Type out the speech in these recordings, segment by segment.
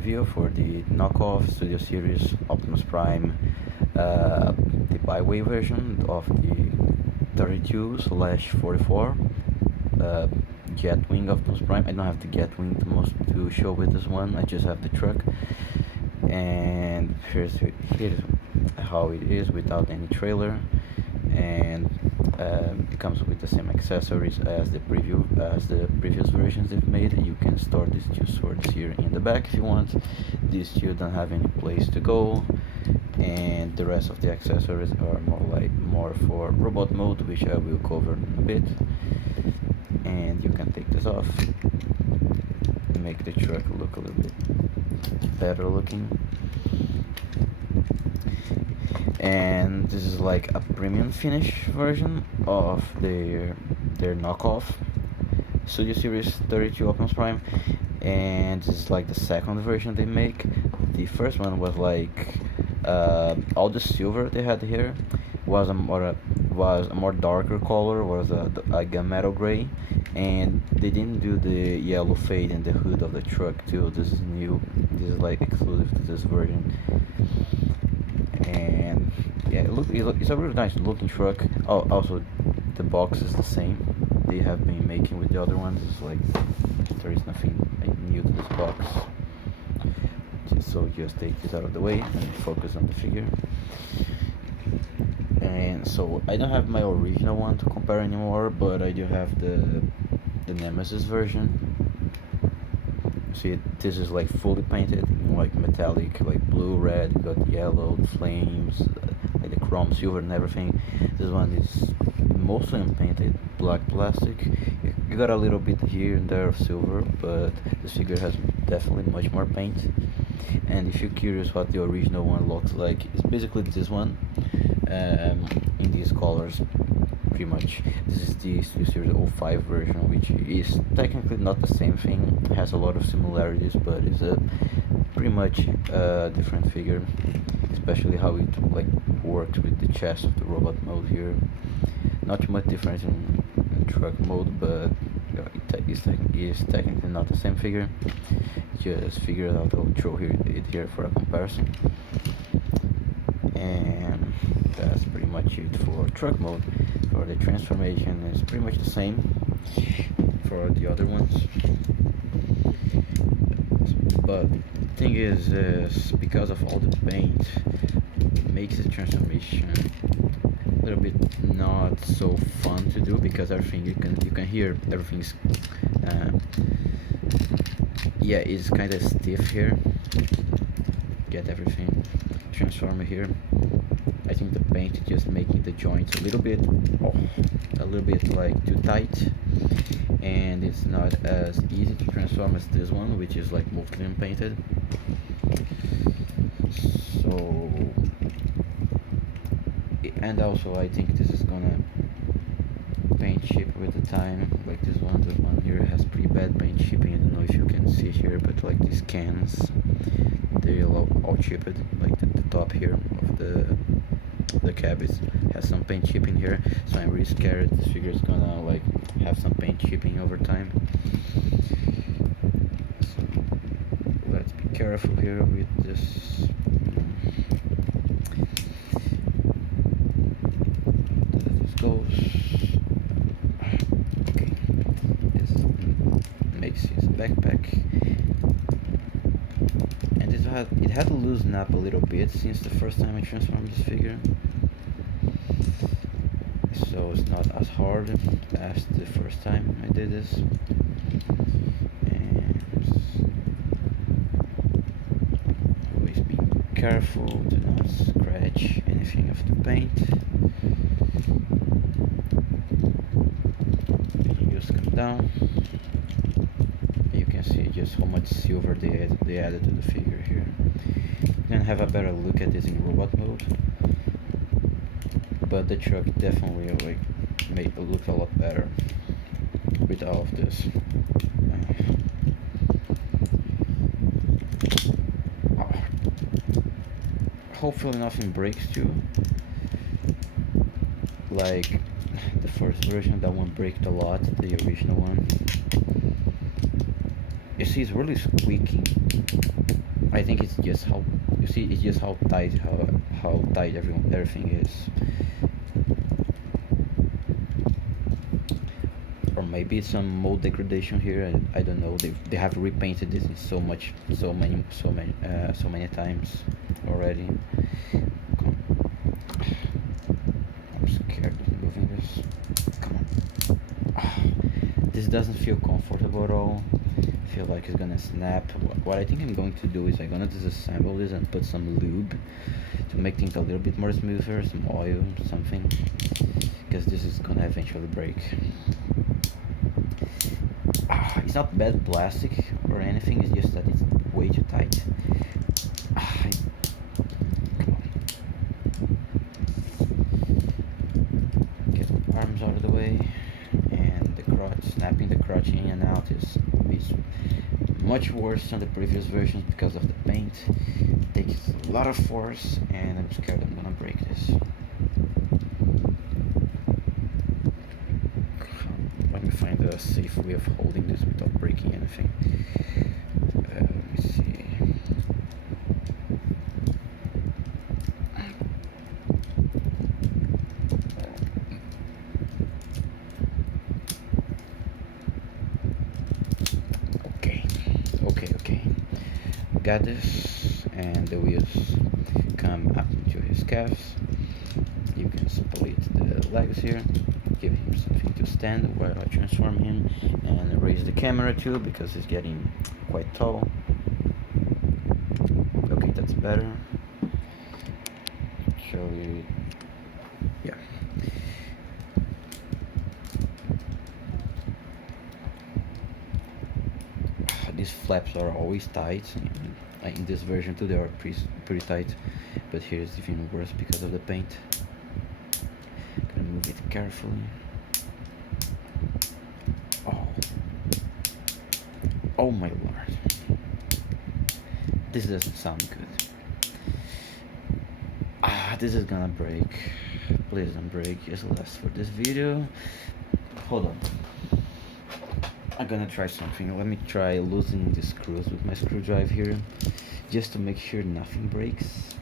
review for the knockoff studio series Optimus Prime, the BAIWEI version of the 32/44 jet wing Optimus Prime. I don't have the jet wing to show with this one, I just have the truck. And here's how it is without any trailer, and it comes with the same accessories as the previous versions they've made. You can store these two swords here in the back if you want. These two don't have any place to go, and the rest of the accessories are more for robot mode, which I will cover in a bit. And you can take this off, make the truck look a little bit better looking. And this is like a premium finish version of their knockoff Studio Series 32 Optimus Prime, and this is like the second version they make. The first one was like all the silver they had here was a more darker color, was a gunmetal gray, and they didn't do the yellow fade in the hood of the truck too. This is new, this is like exclusive to this version. And yeah, it's a really nice looking truck. Oh, also the box is the same they have been making with the other ones. It's like there is nothing new to this box. So just take this out of the way and focus on the figure. And so I don't have my original one to compare anymore, but I do have the Nemesis version. See, this is like fully painted, like metallic, like blue, red. You got yellow, flames, like the chrome, silver, and everything. This one is mostly unpainted, black plastic. You got a little bit here and there of silver, but this figure has definitely much more paint. And if you're curious what the original one looks like, it's basically this one, in these colors. Pretty much, this is the Studio Series 05 version, which is technically not the same thing. It has a lot of similarities, but it's a pretty much different figure, especially how it like works with the chest of the robot mode here. Not too much difference in truck mode, but it is technically not the same figure. Just figured out I'll throw it here for a comparison. And that's pretty much it for truck mode. For the transformation, it's pretty much the same for the other ones. But the thing is because of all the paint, it makes the transformation a little bit not so fun to do, because everything you can hear everything's yeah, it's kind of stiff here. Get everything transformed here. I think the paint is just making the joints a little bit like too tight, and it's not as easy to transform as this one, which is like mostly unpainted. So, and also I think this is gonna paint chip with the time. Like this one here has pretty bad paint chipping. I don't know if you can see here, but like these cans, they're all chipped. Like the top here of the cab has some paint chipping here, so I'm really scared this figure is gonna like have some paint chipping over time. So let's be careful here with this. This goes. Okay, this makes his backpack, and it had to loosen up a little bit since the first time I transformed this figure. So it's not as hard as the first time I did this. And always be careful to not scratch anything of the paint. You just come down. You can see just how much silver they added to the figure here. You can have a better look at this in robot mode. But the truck definitely like made it look a lot better with all of this. Hopefully nothing breaks too. Like the first version, that one braked a lot, the original one. You see, it's really squeaky. I think it's just how you see. It's just how tight everything is. Or maybe it's some mold degradation here. I don't know. They have repainted this in so many times already. I'm scared of moving this. Come on. This doesn't feel comfortable at all. I feel like it's gonna snap. What I think I'm going to do is I'm gonna disassemble this and put some lube to make things a little bit more smoother, some oil, something, because this is gonna eventually break. It's not bad plastic or anything, it's just that it's way too tight. Come on. Get the arms out of the way, and the crotch, snapping the crotch in and out is much worse than the previous versions because of the paint. It takes a lot of force, and I'm scared I'm gonna break this. Let me find a safe way of holding this without breaking anything. Let me see. Okay. Got this, and the wheels come up into his calves. You can split the legs here, give him something to stand while I transform him, and raise the camera too because he's getting quite tall. Okay, that's better. Actually, yeah. These flaps are always tight. In this version too, they are pretty tight, but here it's even worse because of the paint. Gonna move it carefully. Oh my lord, this doesn't sound good. This is gonna break. Please don't break. Just last for this video. Hold on. I'm gonna try something. Let me try loosening the screws with my screwdriver here, just to make sure nothing breaks.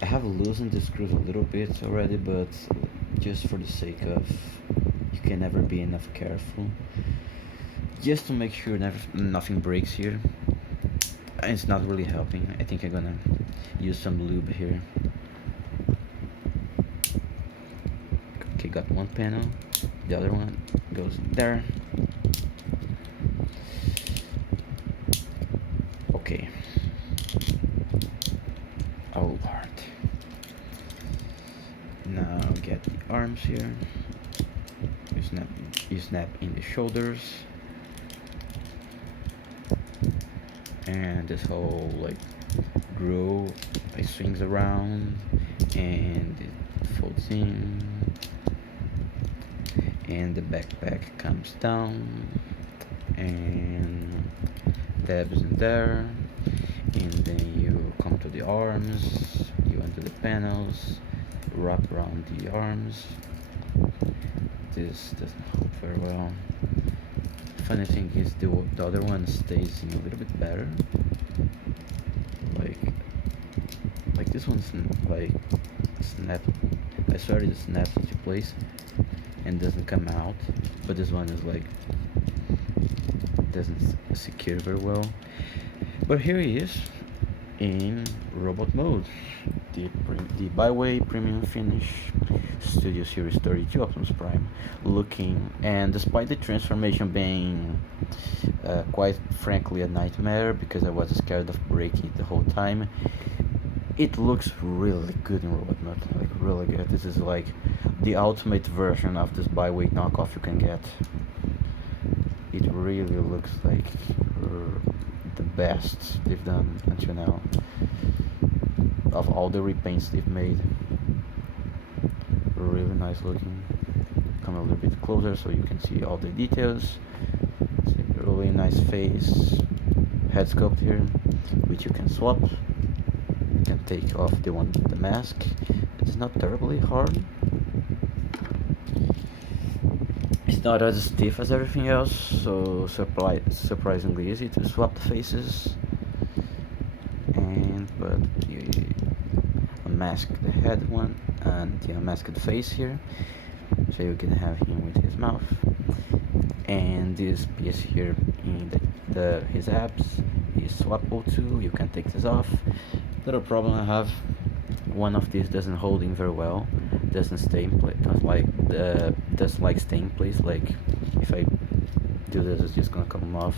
I have loosened the screws a little bit already, but just for the sake of, you can never be enough careful, just to make sure nothing breaks here. And it's not really helping. I think I'm gonna use some lube here. Okay, got one panel, the other one goes there. Okay. Oh lord. Now get the arms here. You snap in the shoulders, and this whole like groove, it swings around and it folds in, and the backpack comes down and dabs in there, and then you come to the arms, you enter the panels, wrap around the arms. This doesn't hold very well. Funny thing is the other one stays in a little bit better. Like this one's like snap. I started to snap into place and doesn't come out, but this one is like doesn't secure very well. But here he is in robot mode. The BAIWEI Premium Finish Studio Series 32 Optimus Prime looking, and despite the transformation being quite frankly a nightmare because I was scared of breaking it the whole time, it looks really good in robot mode, like really good. This is like the ultimate version of this BAIWEI knockoff you can get. It really looks like the best they've done until now of all the repaints they've made. Really nice looking. Come a little bit closer so you can see all the details. See, really nice face, head sculpt here, which you can swap. You can take off the mask. It's not terribly hard. It's not as stiff as everything else, so surprisingly easy to swap the faces. And but you unmask the head one and the unmasked face here, so you can have him with his mouth. And this piece here in his abs is swappable too. You can take this off. Little problem I have, one of these doesn't hold in very well, doesn't stay in place, doesn't like stay in place. Like if I do this, it's just gonna come off.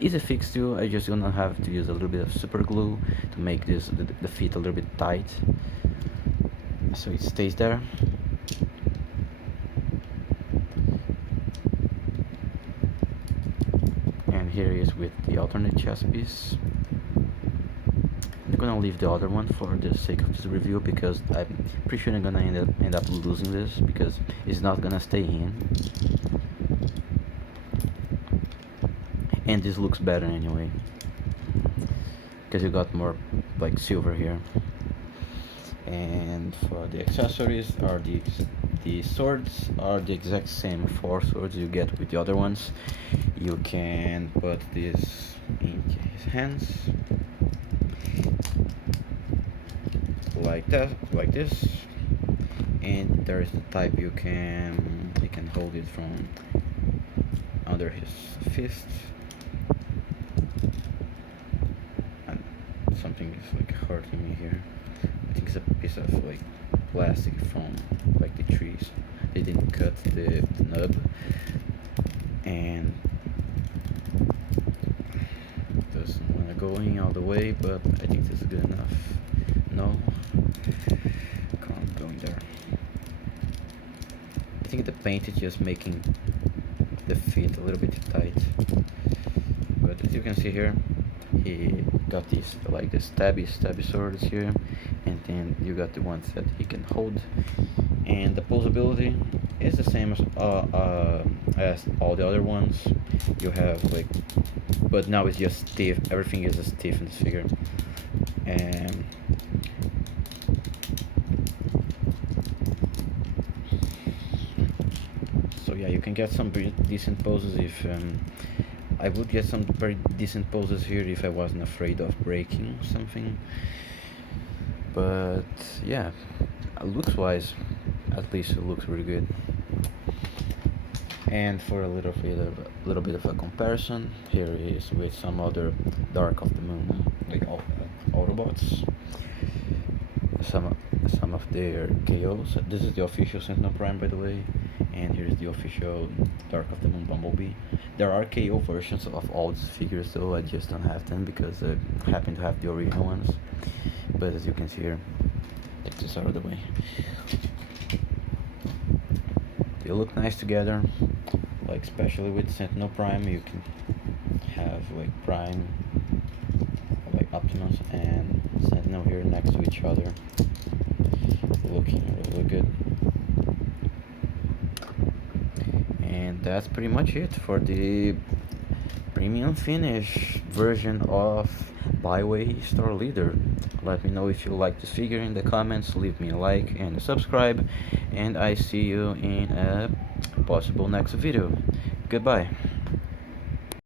Easy fix too. I just gonna have to use a little bit of super glue to make this the feet a little bit tight, so it stays there. And here is with the alternate chest piece. I'm gonna leave the other one for the sake of this review, because I'm pretty sure I'm gonna end up losing this because it's not gonna stay in. And this looks better anyway, because you got more like silver here. And for the accessories, are the swords are the exact same 4 swords you get with the other ones. You can put this in his hands like that, like this, and there is the type you can hold it from under his fist, and something is like hurting me here. I think it's a piece of like plastic from like the trees. They didn't cut the nub, and doesn't want to go in all the way, but I think this is good enough. No, can't go in there. I think the paint is just making the feet a little bit tight, but as you can see here, he got these like the stabby swords here, and then you got the ones that he can hold. And the posability is the same as all the other ones. You have like, but now it's just stiff. Everything is stiff in this figure. And so yeah, you can get some pretty decent poses if I would get some very decent poses here if I wasn't afraid of breaking something. But yeah, looks wise, at least it looks really good. And for a little bit of a comparison, here is with some other Dark of the Moon like Autobots, some of their KOs. This is the official Sentinel Prime, by the way, and here's the official Dark of the Moon Bumblebee. There are KO versions of all these figures, though I just don't have them because I happen to have the original ones. But as you can see here, take this out of the way. They look nice together, like especially with Sentinel Prime. You can have like Prime, like Optimus and Sentinel here next to each other, looking really good. And that's pretty much it for the premium finish version of BAIWEI Store Leader. Let me know if you like this figure in the comments, leave me a like and a subscribe, and I see you in a possible next video. Goodbye.